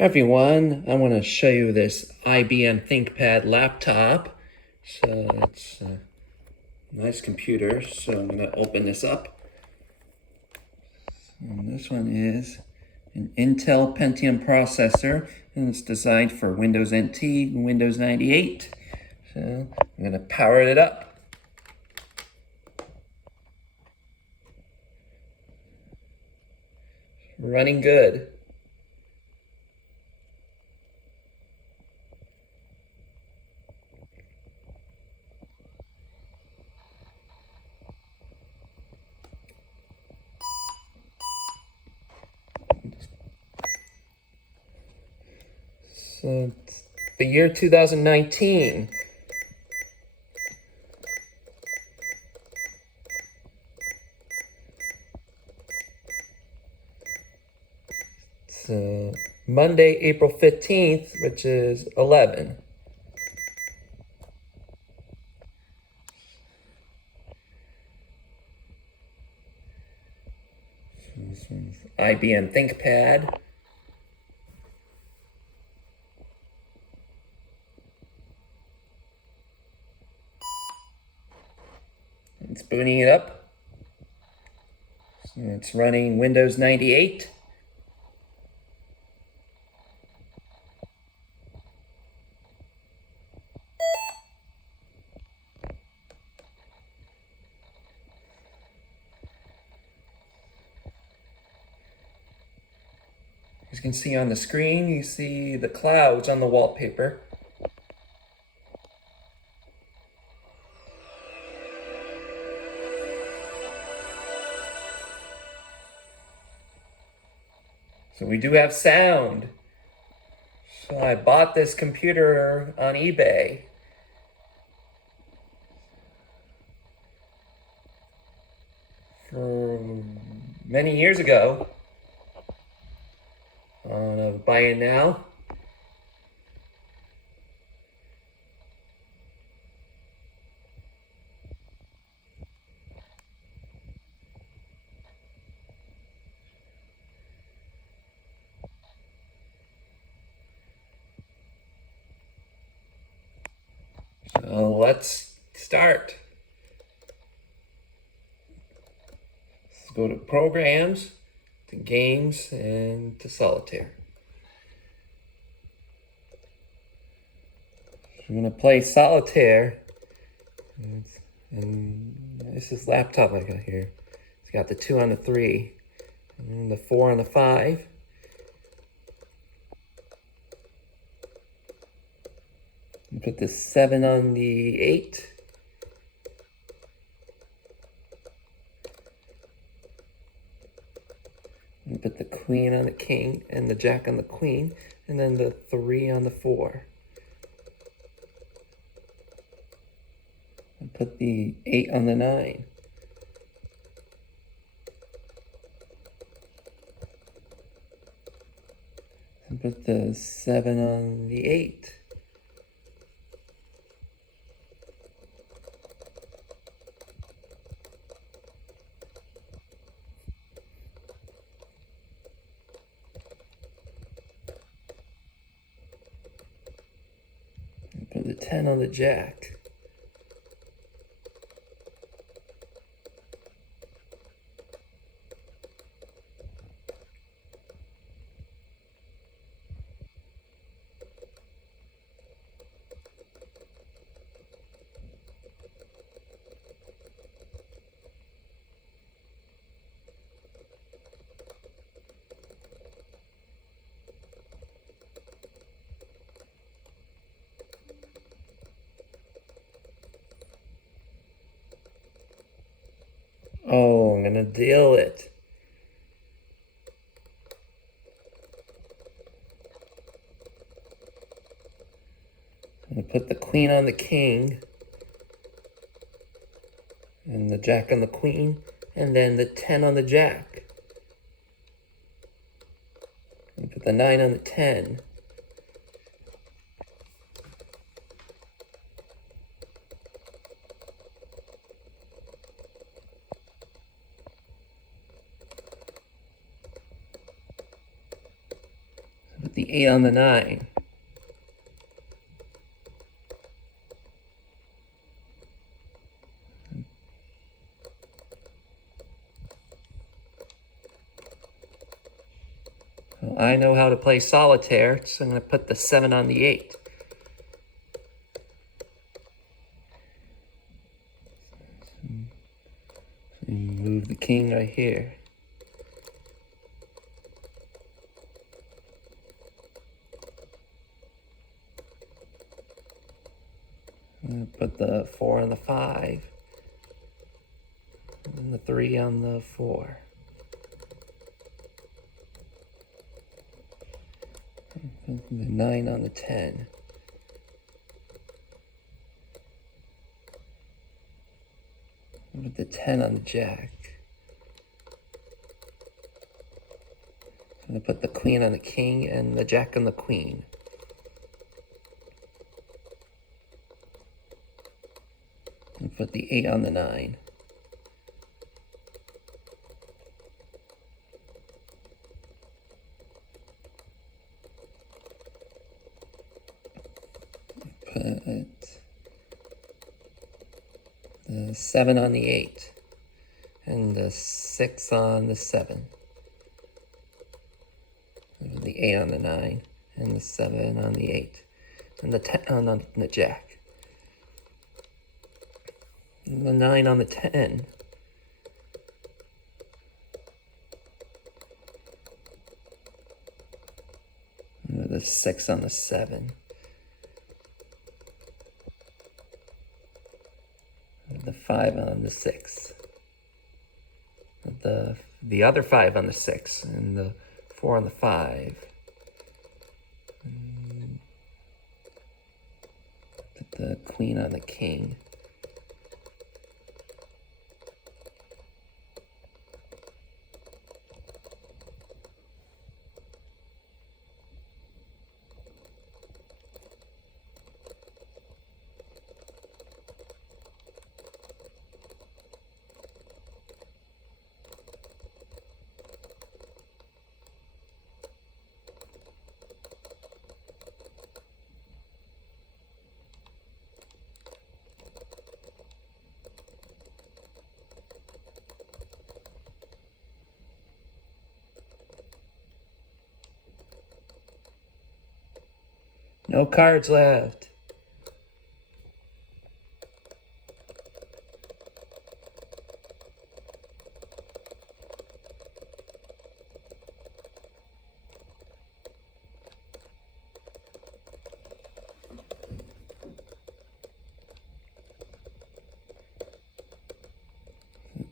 Everyone, I want to show you this IBM ThinkPad laptop. So it's a nice computer. So I'm going to open this up. And this one is an Intel Pentium processor, and it's designed for Windows NT and Windows 98. So I'm going to power it up. Running good. So it's the year 2019. It's Monday, April 15th, which is 11. This one's IBM ThinkPad. It's booting it up. So it's running Windows 98. As you can see on the screen, you see the clouds on the wallpaper. So we do have sound. So I bought this computer on eBay. For many years ago. I'm gonna buy it now. So let's start. Let's go to programs, to games, and to solitaire. So I'm gonna play solitaire. And this is laptop I got here. It's got the 2 on the 3, and the 4 on the 5. And put the 7 on the 8. And put the queen on the king, and the jack on the queen, and then the 3 on the 4. And put the 8 on the 9. And put the 7 on the 8. And put the 10 on the jack. Oh, I'm gonna deal it. I'm gonna put the queen on the king, and the jack on the queen, and then the 10 on the jack. And put the 9 on the 10. the 8 on the 9. Well, I know how to play solitaire, so I'm going to put the 7 on the 8. Move the king right here. Put the 4 on the 5. And the 3 on the 4. And the 9 on the 10. With the 10 on the jack. I'm going to put the queen on the king and the jack on the queen. And put the 8 on the 9. Put the 7 on the 8. And the 6 on the 7. And the 8 on the 9. And the 7 on the 8. And the 10 on the jack. And the 9 on the 10. And the 6 on the 7. And the 5 on the 6. The other 5 on the 6. And the 4 on the 5. And put the queen on the king. No cards left.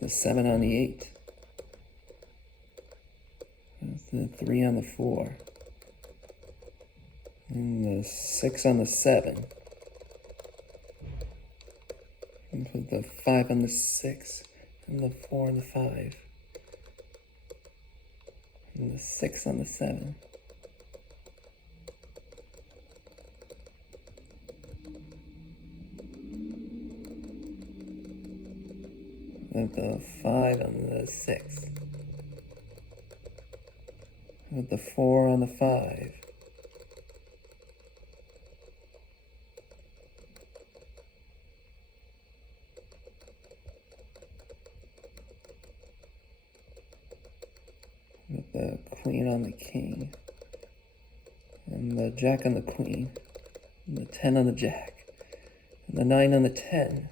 The 7 on the 8. The 3 on the 4. And the 6 on the 7. And put the 5 on the 6. And the 4 on the 5. And the 6 on the 7. And the 5 on the 6. With the 4 on the 5. With the queen on the king. And the jack on the queen. And the 10 on the jack. And the 9 on the 10.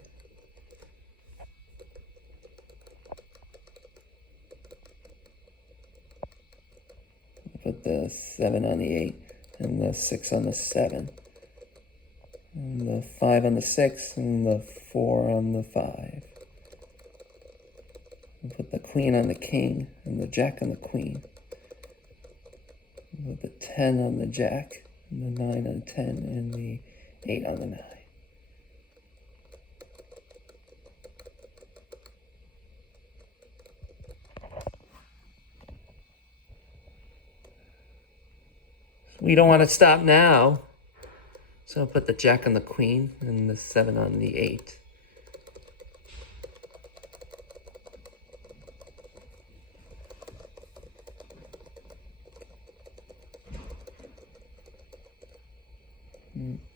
Put the 7 on the 8. And the 6 on the 7. And the 5 on the 6. And the 4 on the 5. And put the queen on the king. And the jack on the queen. And put the 10 on the jack. And the 9 on the 10. And the 8 on the 9. We don't want to stop now. So I'll put the jack on the queen and the 7 on the 8.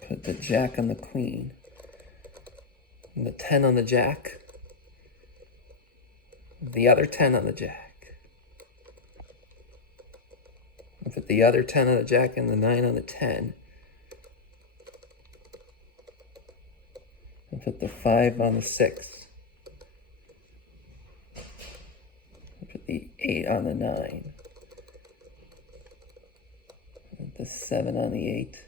Put the jack on the queen. And the 10 on the jack. The other 10 on the jack. And put the other 10 on the jack and the 9 on the 10. And put the 5 on the 6. And put the 8 on the 9. And the 7 on the 8.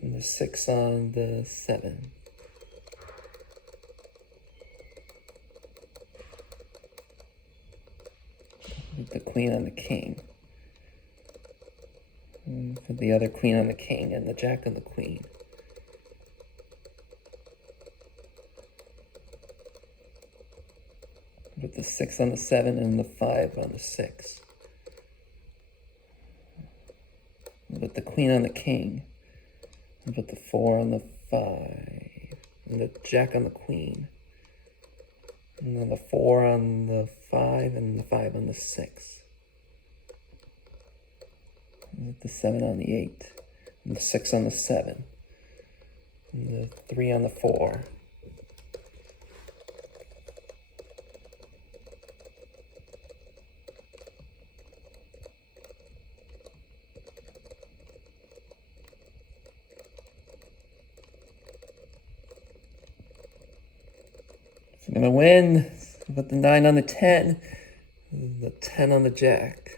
And the 6 on the 7. Put the queen on the king. And put the other queen on the king and the jack on the queen. Put the 6 on the 7 and the 5 on the 6. And put the queen on the king. And put the 4 on the 5. And the jack on the queen. And then the 4 on the 5 and the 5 on the 6. And the 7 on the 8. And the 6 on the 7. And the 3 on the 4. I'm gonna win. Put the 9 on the 10. And the 10 on the jack.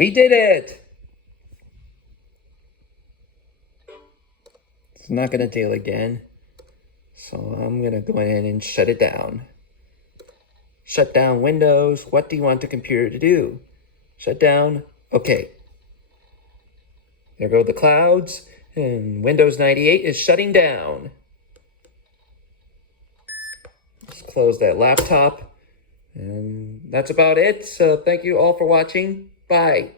We did it! It's not gonna deal again. So I'm gonna go in and shut it down. Shut down Windows. What do you want the computer to do? Shut down. Okay. There go the clouds. And Windows 98 is shutting down. Let's close that laptop. And that's about it. So thank you all for watching. Bye.